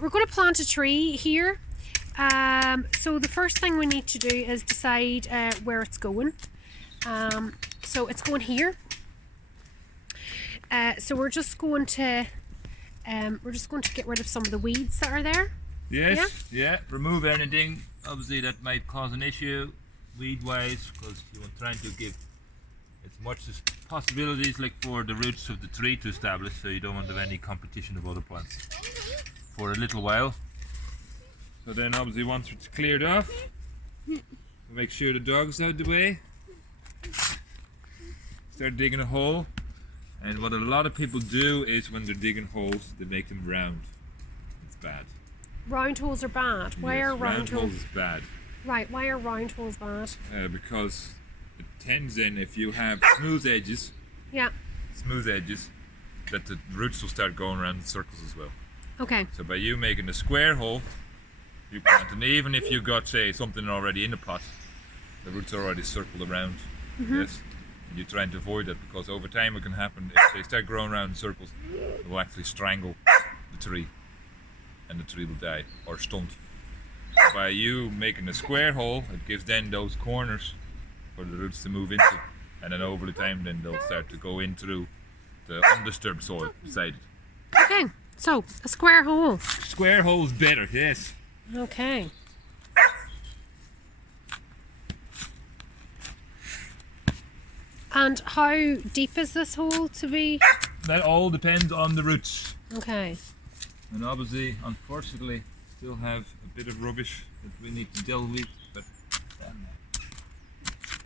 we're going to plant a tree here. So the first thing we need to do is decide where it's going. So it's going here. So we're just going to get rid of some of the weeds that are there. Yes, yeah. Remove anything obviously that might cause an issue weed wise, because you want trying to give as much as possibilities like for the roots of the tree to establish, so you don't want to have any competition of other plants for a little while. So then obviously once it's cleared off, make sure the dog's out of the way. Start digging a hole, and what a lot of people do is when they're digging holes they make them round. It's bad. Round holes are bad. Why are round holes is bad? Right, why are round holes bad? Because it tends in, if you have smooth edges, that the roots will start going around in circles as well. Okay. So by you making a square hole, you plant, and even if you got, say, something already in the pot, the roots are already circled around. Yes. And you're trying to avoid that, because over time it can happen, if they start growing around in circles, it will actually strangle the tree, and the tree will die or stunt. By you making a square hole, it gives then those corners for the roots to move into, and then over the time then they'll start to go in through the undisturbed soil beside it. Okay, so a square hole. Square hole is better, yes. Okay. And how deep is this hole to be? That all depends on the roots. Okay. And obviously, unfortunately, still have a bit of rubbish that we need to deal with, but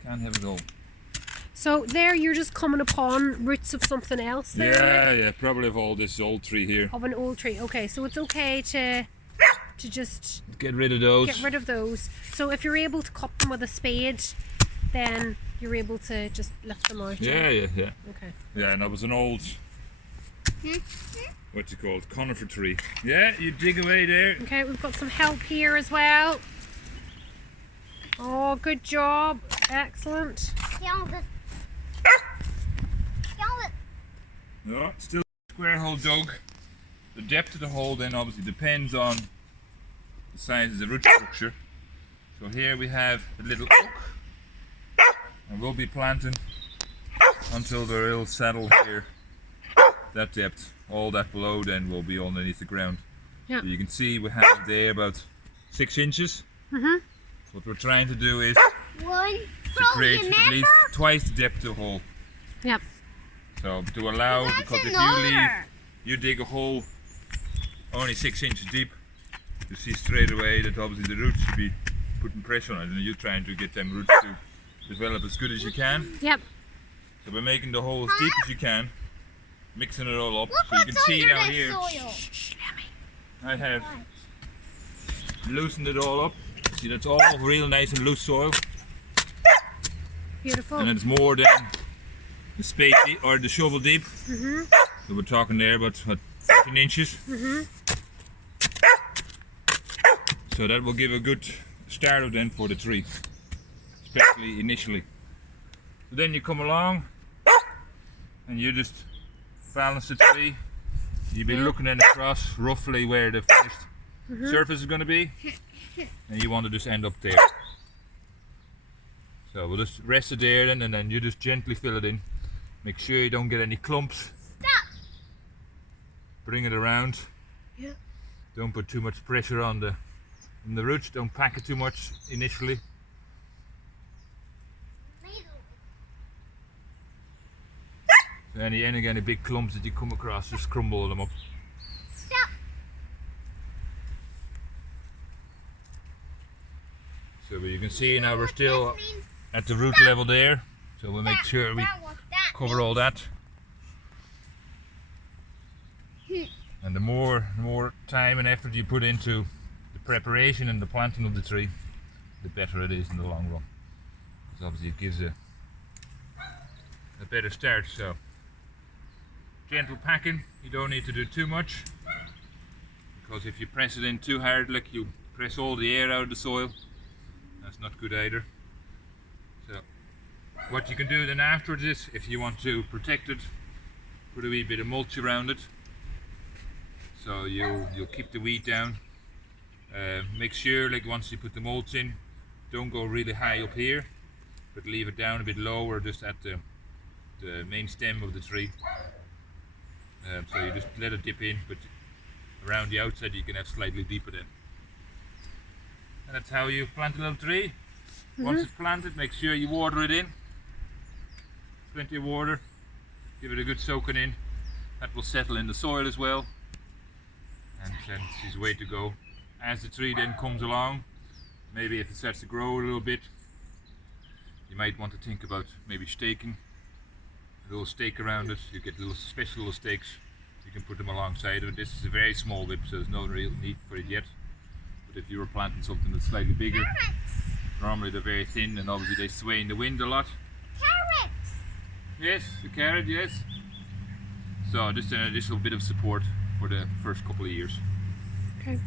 can't have it all. So there you're just coming upon roots of something else there? Yeah, probably of all this old tree here. Of an old tree, okay. So it's okay to just get rid of those. Get rid of those. So if you're able to cut them with a spade, then you're able to just lift them out. Yeah. Okay. Yeah, and that was an old, what's it called, conifer tree. Yeah, you dig away there. Okay, we've got some help here as well. Oh, good job. Excellent. No, still square hole dug. The depth of the hole then obviously depends on the size of the root structure. So here we have a little oak, and we'll be planting until they're ill settled here. That depth, all that below then will be underneath the ground. Yeah. So you can see we have there about 6 inches. What we're trying to do is to create at least twice the depth of the hole. Yep. So to allow, because if you dig a hole only 6 inches deep, you see straight away that obviously the roots should be putting pressure on it, and you're trying to get them roots to develop as good as you can. Yep. So by making the hole as deep as you can, mixing it all up, so you can see down here, I have loosened it all up. See, that's all real nice and loose soil. Beautiful. And it's more than the spade deep, or the shovel deep. So we're talking there about 13 inches. So that will give a good start of then for the tree, especially initially. So then you come along and you just balance the tree. You'll be looking then across roughly where the finished surface is going to be, and you want to just end up there. So we'll just rest it there then, and then you just gently fill it in. Make sure you don't get any clumps. Bring it around. Yeah. Don't put too much pressure on the roots. Don't pack it too much initially. So any big clumps that you come across, just crumble them up. So you can see now we're still at the root level there. So we'll make sure we cover all that. And the more time and effort you put into the preparation and the planting of the tree, the better it is in the long run. Because obviously it gives a better start. So gentle packing, you don't need to do too much, because if you press it in too hard, like you press all the air out of the soil, that's not good either. So what you can do then afterwards is, if you want to protect it, put a wee bit of mulch around it. So you'll keep the weed down. Make sure, like once you put the mulch in, don't go really high up here, but leave it down a bit lower, just at the main stem of the tree. So you just let it dip in, but around the outside you can have slightly deeper then. And that's how you plant a little tree. Once it's planted, make sure you water it in. Plenty of water. Give it a good soaking in. That will settle in the soil as well. And then it's the way to go. As the tree then comes along, maybe if it starts to grow a little bit, you might want to think about maybe staking. A little stake around it. You get little special little stakes. You can put them alongside of it. This is a very small whip, so there's no real need for it yet. But if you were planting something that's slightly bigger, normally they're very thin and obviously they sway in the wind a lot. Carrots! Yes, the carrot, yes. So just an additional bit of support for the first couple of years. Okay.